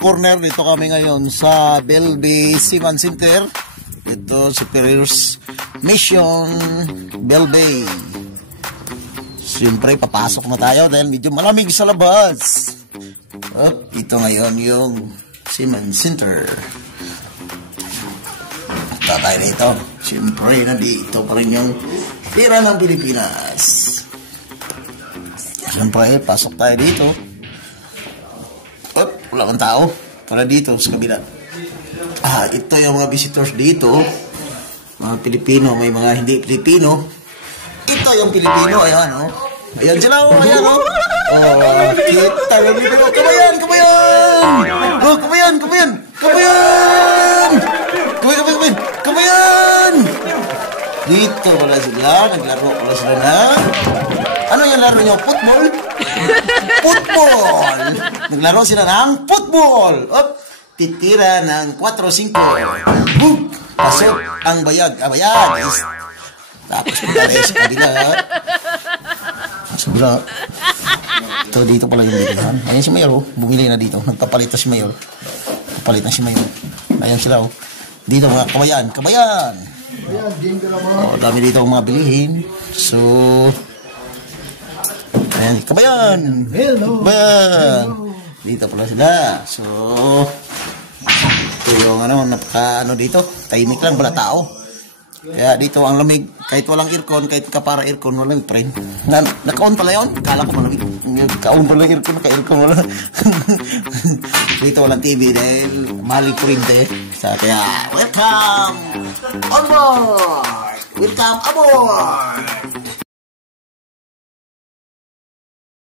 corner. Dito kami ngayon sa Belbay Seaman Center. Ito, Superior's Mission, Belbay. Siyempre, papasok na tayo dahil medyo malamig sa labas. At ito ngayon yung Seaman Center. Punta tayo dito. Siyempre, nandito pa rin yung tira ng Pilipinas. Siyempre, pasok tayo dito. Wala kang tao. Para dito sa kabila. Ito yung mga visitors dito. Mga Pilipino, may mga hindi Pilipino. Ito yung Pilipino, ayan o. Ayan sila o, ayan o. Kita yung Pilipino. Kabayan, kabayan! Kabayan, kabayan! Kabayan! Kabayan, kabayan! Dito pala sila, naglaro pala sila na. Ano yung laro nyo? Football? Football! Naglaro sila ng football! Titira ng 4-5. Pasok ang bayag. Bayag is... Tapos pagkari sa kabila. Sobra. Ito, dito pala yung bilihan. Ayan si Mayor, bumili na dito. Nagpapalit na si Mayor. Papalit na si Mayor. Ayan sila, oh. Dito mga kabayan. Kabayan! Dami dito ang mga bilihin. So... Ayan, kabayan! Hello! Kabayan! Dito pala sila. So... Ito yung napaka dito. Tahimik lang, wala tao. Kaya dito ang lamig. Kahit walang aircon, kahit kapara aircon, walang friend. Naka-on pala yun. Kala ko malamig. Naka-on pala aircon, naka-aircon wala. Dito walang TV dahil maling kurinte. Kaya, welcome on board! Welcome aboard!